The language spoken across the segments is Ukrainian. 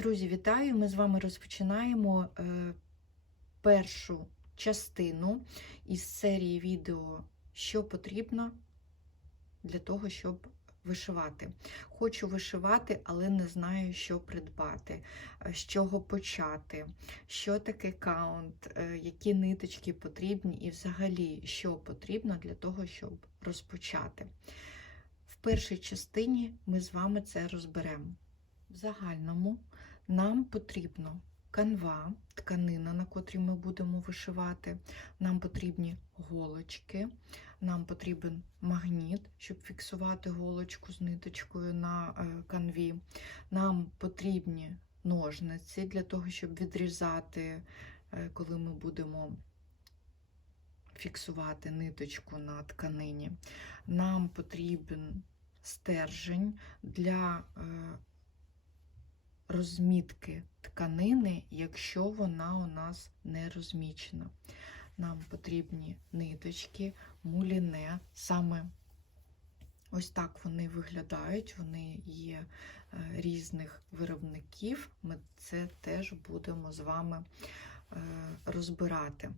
Друзі, вітаю! Ми з вами розпочинаємо е, першу частину із серії відео, що потрібно для того, щоб вишивати. Хочу вишивати, але не знаю, що придбати, е, з чого почати, що таке каунт, е, які ниточки потрібні і взагалі, що потрібно для того, щоб розпочати. В першій частині ми з вами це розберемо. В загальному нам потрібно канва, тканина, на котрій ми будемо вишивати. Нам потрібні голочки, нам потрібен магніт, щоб фіксувати голочку з ниточкою на е, канві. Нам потрібні ножниці для того, щоб відрізати, е, коли ми будемо фіксувати ниточку на тканині. Нам потрібен стержень для е, розмітки тканини, якщо вона у нас не розмічена. Нам потрібні ниточки, муліне. Саме ось так вони виглядають, вони є е, різних виробників. Ми це теж будемо з вами е, розбирати.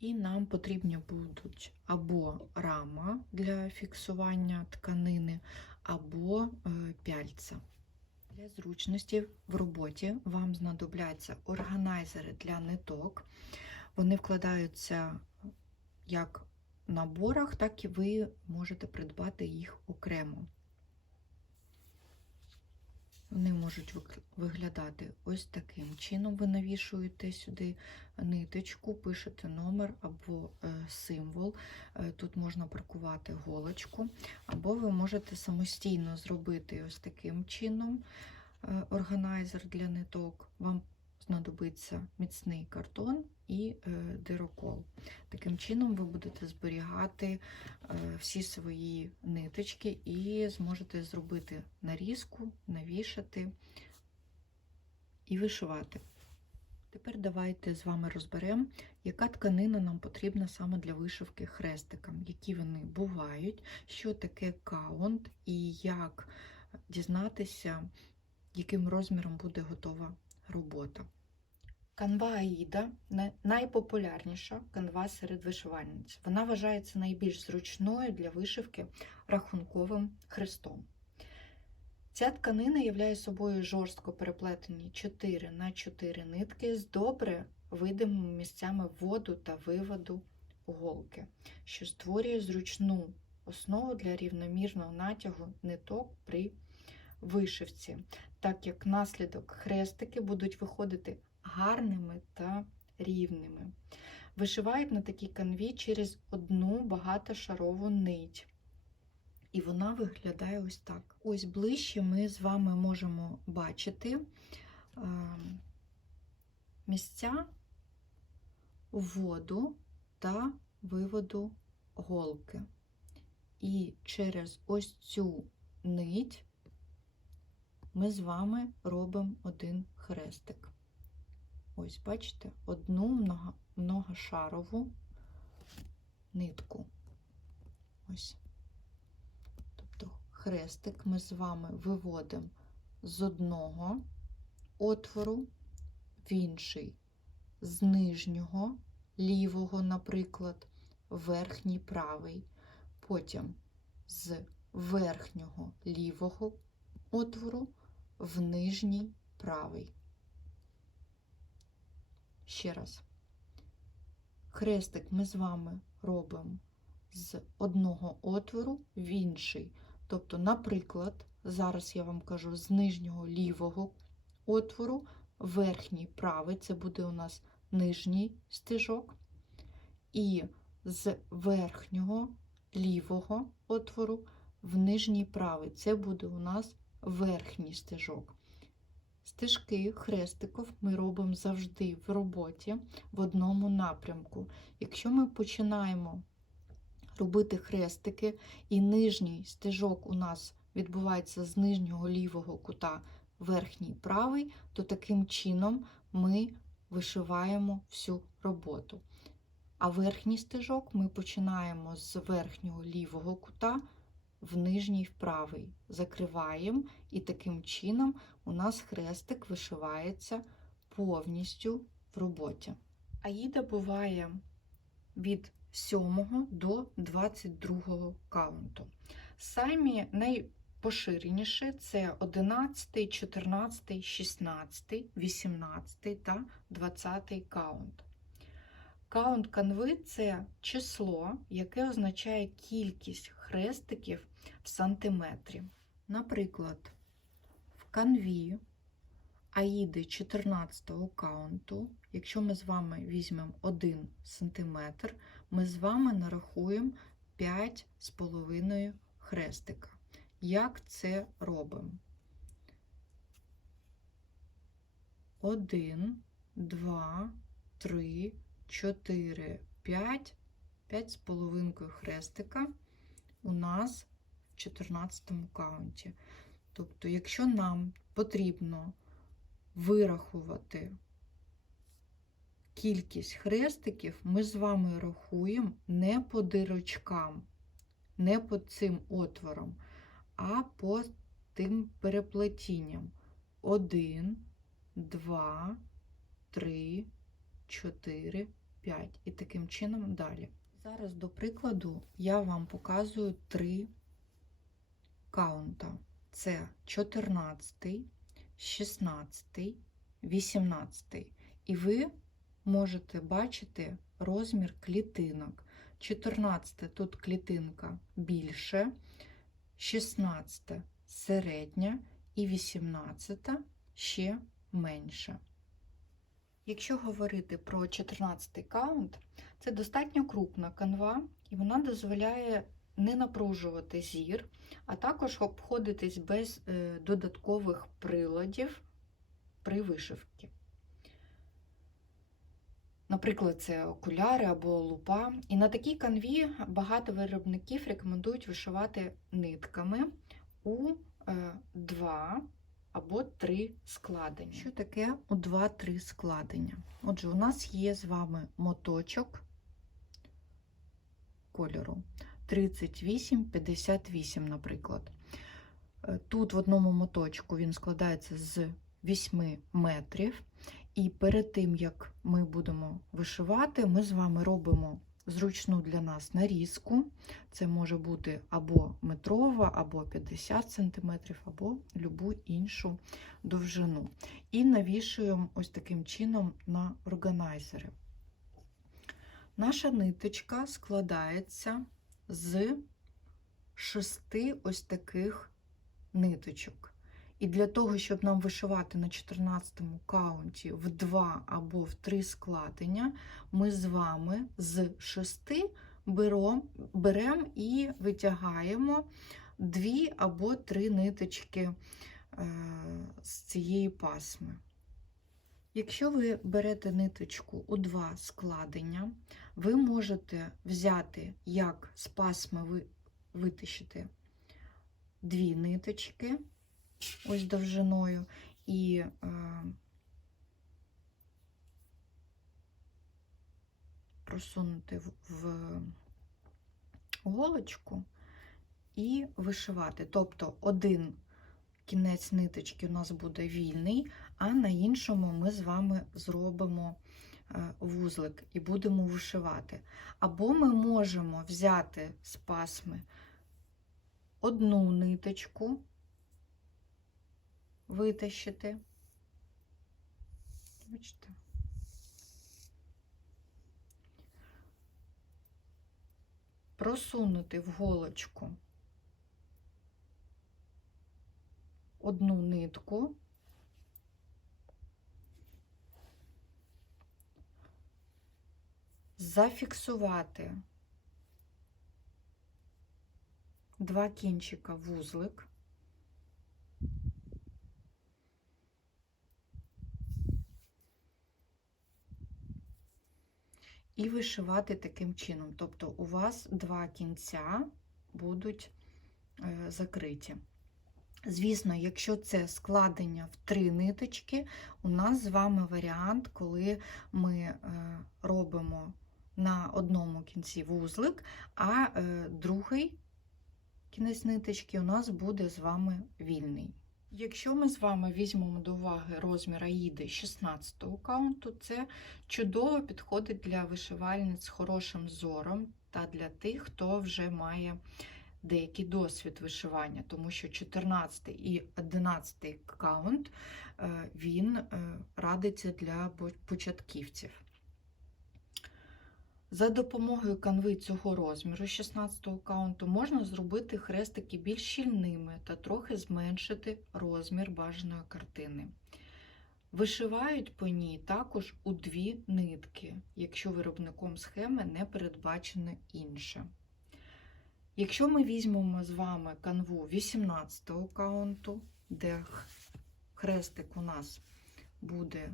І нам потрібні будуть або рама для фіксування тканини, або е, пяльця. Для зручності в роботі вам знадобляться органайзери для ниток. Вони вкладаються як в наборах, так і ви можете придбати їх окремо. Вони можуть виглядати ось таким чином. Ви навішуєте сюди ниточку, пишете номер або е, символ. Е, Тут можна паркувати голочку, або ви можете самостійно зробити ось таким чином е, органайзер для ниток. Вам знадобиться міцний картон і дирокол. Таким чином ви будете зберігати всі свої ниточки і зможете зробити нарізку, навішати і вишивати. Тепер давайте з вами розберемо, яка тканина нам потрібна саме для вишивки хрестиком, які вони бувають, що таке каунт і як дізнатися, яким розміром буде готова робота. Канва Аїда найпопулярніша канва серед вишивальниць. Вона вважається найбільш зручною для вишивки рахунковим хрестом. Ця тканина являє собою жорстко переплетені 4 на 4 нитки з добре видимими місцями вводу та виводу голки, що створює зручну основу для рівномірного натягу ниток при вишивці, так як наслідок хрестики будуть виходити гарними та рівними. Вишивають на такій канві через одну багатошарову нить. І вона виглядає ось так. Ось ближче ми з вами можемо бачити місця вводу та виводу голки. І через ось цю нить ми з вами робимо один хрестик. Ось, бачите, одну многошарову нитку. Ось. Тобто хрестик ми з вами виводимо з одного отвору в інший, з нижнього, лівого, наприклад, верхній правий, потім з верхнього лівого отвору в нижній правий. Ще раз. Хрестик ми з вами робимо з одного отвору в інший. Тобто, наприклад, зараз я вам кажу з нижнього лівого отвору, верхній правий, це буде у нас нижній стежок, і з верхнього лівого отвору в нижній правий, це буде у нас верхній стежок. Стежки хрестиків ми робимо завжди в роботі в одному напрямку. Якщо ми починаємо робити хрестики, і нижній стежок у нас відбувається з нижнього лівого кута верхній правий, то таким чином ми вишиваємо всю роботу. А верхній стежок ми починаємо з верхнього лівого кута в нижній правий. Закриваємо, і таким чином у нас хрестик вишивається повністю в роботі. Аїда буває від 7 до 22 каунту. Самі найпоширеніші це 11, 14, 16, 18 та 20 каунт. Каунт канви це число, яке означає кількість хрестиків в сантиметрі. Наприклад, в канві аїди 14 каунту, якщо ми з вами візьмемо 1 см, ми з вами нарахуємо 5,5 хрестика. Як це робимо? 1, 2, 3, 4, 5, 5 з половинкою хрестика у нас в 14 каунті. Тобто, якщо нам потрібно вирахувати кількість хрестиків, ми з вами рахуємо не по дирочкам, не по цим отворам, а по тим переплетінням. 1, 2, 3, 4, 5. І таким чином далі. Зараз, до прикладу, я вам показую три каунта. Це 14, 16, 18. І ви можете бачити розмір клітинок. 14 тут клітинка більше, 16 середня і 18 ще менше. Якщо говорити про 14 каунт, це достатньо крупна канва, і вона дозволяє не напружувати зір, а також обходитись без е, додаткових приладів при вишивці. Наприклад, це окуляри або лупа. І на такій канві багато виробників рекомендують вишивати нитками у 2 або 3 складення. Що таке у 2-3 складення? Отже, у нас є з вами моточок кольору 38-58, наприклад. Е, Тут в одному моточку він складається з 8 метрів. І перед тим, як ми будемо вишивати, ми з вами робимо зручну для нас нарізку. Це може бути або метрова, або 50 см, або любу іншу довжину. І навішуємо ось таким чином на органайзери. Наша ниточка складається з шести ось таких ниточок. І для того, щоб нам вишивати на 14 каунті в 2 або в 3 складення, ми з вами з 6 беремо берем і витягаємо 2 або 3 ниточки е, з цієї пасми. Якщо ви берете ниточку у 2 складення, ви можете взяти, як з пасми ви витащити дві ниточки ось довжиною, і е, просунути в, голочку і вишивати. Тобто один кінець ниточки у нас буде вільний, а на іншому ми з вами зробимо е, вузлик і будемо вишивати. Або ми можемо взяти з пасми одну ниточку, витащити. Бачите? Просунути в голочку одну нитку, зафіксувати два кінчика вузлик. І вишивати таким чином. Тобто у вас два кінця будуть е, закриті. Звісно, якщо це складення в три ниточки, у нас з вами варіант, коли ми е, робимо на одному кінці вузлик, а е, другий кінець ниточки у нас буде з вами вільний. Якщо ми з вами візьмемо до уваги розмір Аїди 16 каунту, це чудово підходить для вишивальниць з хорошим зором та для тих, хто вже має деякий досвід вишивання, тому що 14 і 11 каунт е, він е, радиться для початківців. За допомогою канви цього розміру 16 каунту можна зробити хрестики більш щільними та трохи зменшити розмір бажаної картини. Вишивають по ній також у дві нитки, якщо виробником схеми не передбачено інше. Якщо ми візьмемо з вами канву 18 каунту, де хрестик у нас буде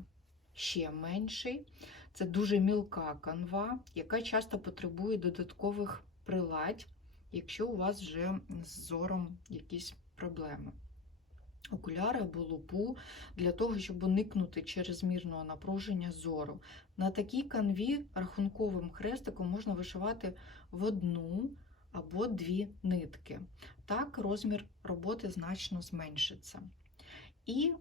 ще менший, це дуже мілка канва, яка часто потребує додаткових приладь, якщо у вас вже з зором якісь проблеми. Окуляри або лупу для того, щоб уникнути чрезмірного напруження зору. На такій канві рахунковим хрестиком можна вишивати в одну або дві нитки. Так, розмір роботи значно зменшиться. І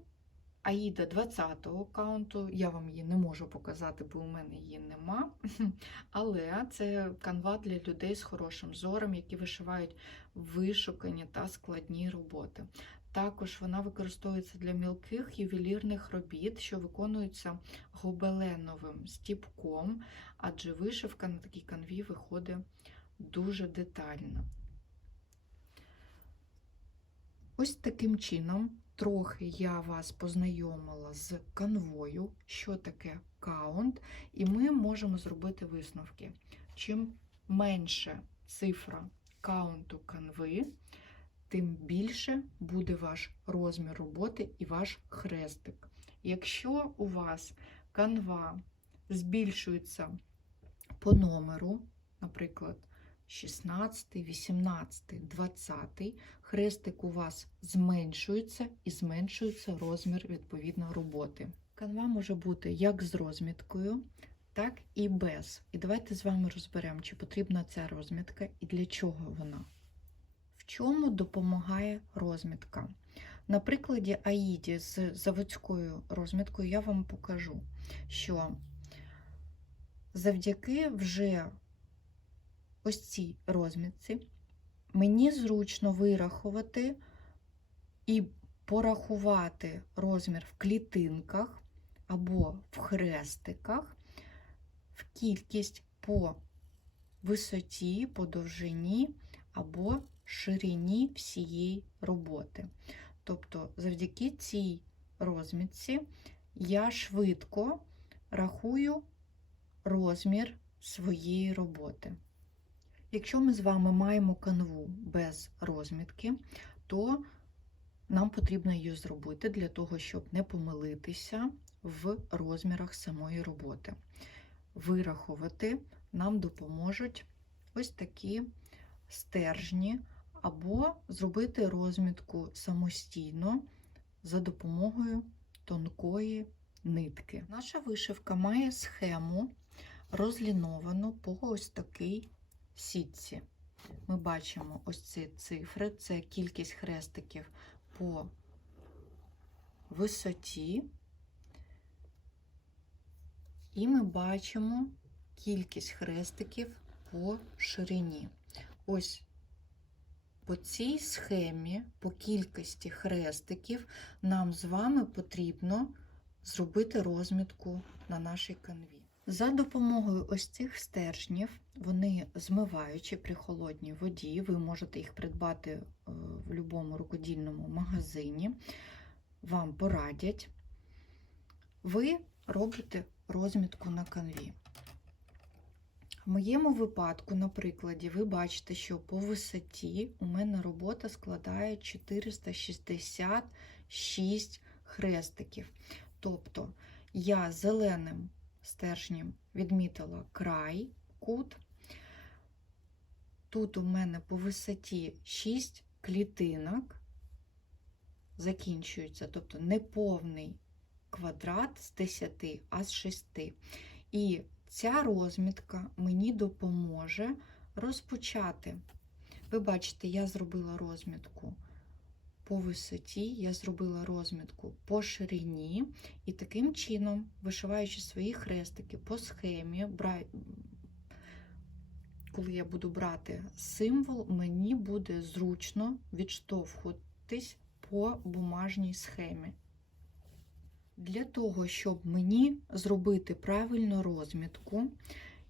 Аїда 20-го каунту, я вам її не можу показати, бо у мене її нема. Але це канва для людей з хорошим зором, які вишивають вишукані та складні роботи. Також вона використовується для мілких ювелірних робіт, що виконуються гобеленовим стіпком, адже вишивка на такій канві виходить дуже детально. Ось таким чином, трохи я вас познайомила з канвою, що таке каунт, і ми можемо зробити висновки. Чим менше цифра каунту канви, тим більше буде ваш розмір роботи і ваш хрестик. Якщо у вас канва збільшується по номеру, наприклад, 16, 18, 20, хрестик у вас зменшується і зменшується розмір відповідно роботи. Канва може бути як з розміткою, так і без. І давайте з вами розберемо, чи потрібна ця розмітка і для чого вона. В чому допомагає розмітка? На прикладі Аїді з заводською розміткою я вам покажу, що завдяки вже ось цій розмітці мені зручно вирахувати і порахувати розмір в клітинках або в хрестиках, в кількість по висоті, по довжині або ширині всієї роботи. Тобто, завдяки цій розмітці я швидко рахую розмір своєї роботи. Якщо ми з вами маємо канву без розмітки, то нам потрібно її зробити для того, щоб не помилитися в розмірах самої роботи. Вирахувати нам допоможуть ось такі стержні, або зробити розмітку самостійно за допомогою тонкої нитки. Наша вишивка має схему розліновану по ось такий сітці. Ми бачимо ось ці цифри, це кількість хрестиків по висоті, і ми бачимо кількість хрестиків по ширині. Ось по цій схемі, по кількості хрестиків, нам з вами потрібно зробити розмітку на нашій канві. За допомогою ось цих стержнів, вони змиваючи при холодній воді, ви можете їх придбати е, в будь-якому рукодільному магазині, вам порадять, ви робите розмітку на канві. В моєму випадку, на прикладі, ви бачите, що по висоті у мене робота складає 466 хрестиків. Тобто я зеленим стержнем відмітила край, кут. Тут у мене по висоті 6 клітинок закінчується, тобто не повний квадрат з 10, а з 6. І ця розмітка мені допоможе розпочати Ви бачите, я зробила розмітку по висоті, я зробила розмітку по ширині, і таким чином, вишиваючи свої хрестики по схемі, коли я буду брати символ, мені буде зручно відштовхуватись по бумажній схемі. Для того, щоб мені зробити правильну розмітку,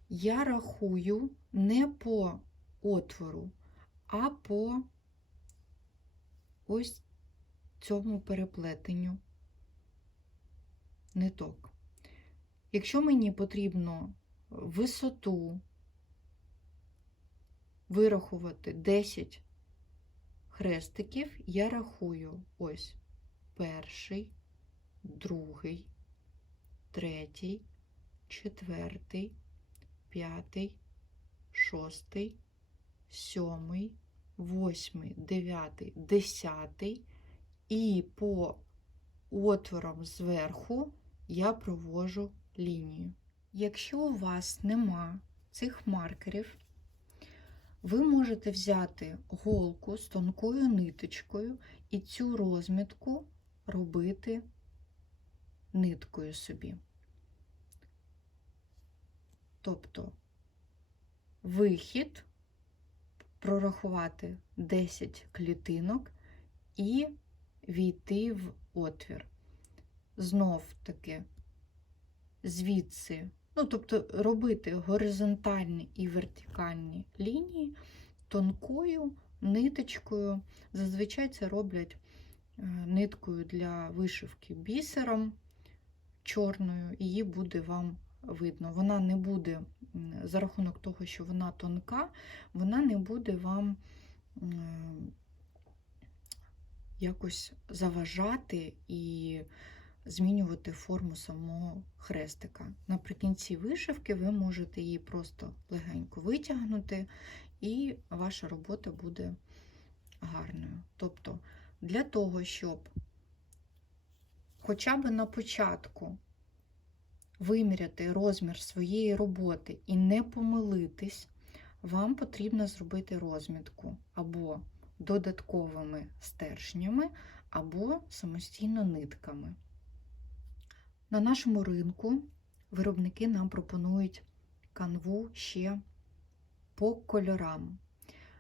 я рахую не по отвору, а по ось цьому переплетенню ниток. Якщо мені потрібно висоту вирахувати 10 хрестиків, я рахую ось перший, другий, третій, четвертий, п'ятий, шостий, сьомий, восьмий, дев'ятий, десятий. І по отворам зверху я провожу лінію. Якщо у вас нема цих маркерів, ви можете взяти голку з тонкою ниточкою і цю розмітку робити ниткою собі. Тобто вихід прорахувати 10 клітинок і війти в отвір. Знов таки звідси, ну, тобто робити горизонтальні і вертикальні лінії тонкою ниточкою. Зазвичай це роблять е, ниткою для вишивки бісером чорною, її буде вам видно. Вона не буде, за рахунок того, що вона тонка, вона не буде вам якось заважати і змінювати форму самого хрестика. Наприкінці вишивки ви можете її просто легенько витягнути, і ваша робота буде гарною. Тобто, для того, щоб хоча б на початку виміряти розмір своєї роботи і не помилитись, вам потрібно зробити розмітку або додатковими стержнями, або самостійно нитками. На нашому ринку виробники нам пропонують канву ще по кольорам.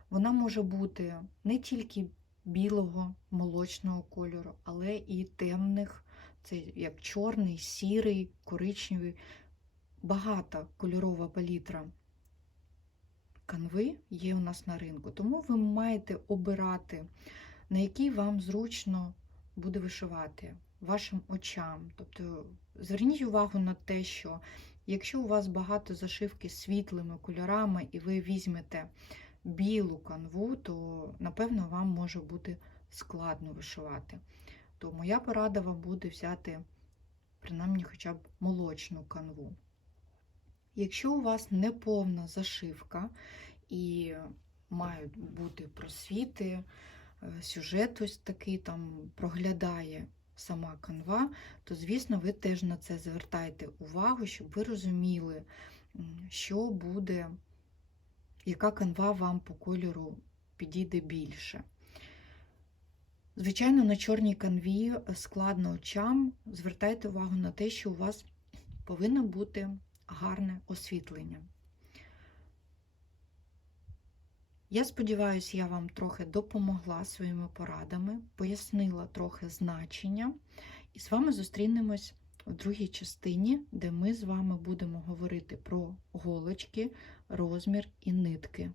Вона може бути не тільки білого, молочного кольору, але і темних, це як чорний, сірий, коричневий, багата кольорова палітра канви є у нас на ринку. Тому ви маєте обирати, на який вам зручно буде вишивати вашим очам. Тобто зверніть увагу на те, що якщо у вас багато зашивки світлими кольорами, і ви візьмете білу канву, то напевно вам може бути складно вишивати. То моя порада вам буде взяти принаймні хоча б молочну канву. Якщо у вас неповна зашивка і мають бути просвіти, е, сюжет ось такий там проглядає сама канва, то, звісно, ви теж на це звертайте увагу, щоб ви розуміли, що буде, яка канва вам по кольору підійде більше. Звичайно, на чорній канві складно очам. Звертайте увагу на те, що у вас повинно бути гарне освітлення. Я сподіваюся, я вам трохи допомогла своїми порадами, пояснила трохи значення, і з вами зустрінемось в другій частині, де ми з вами будемо говорити про голочки, розмір і нитки.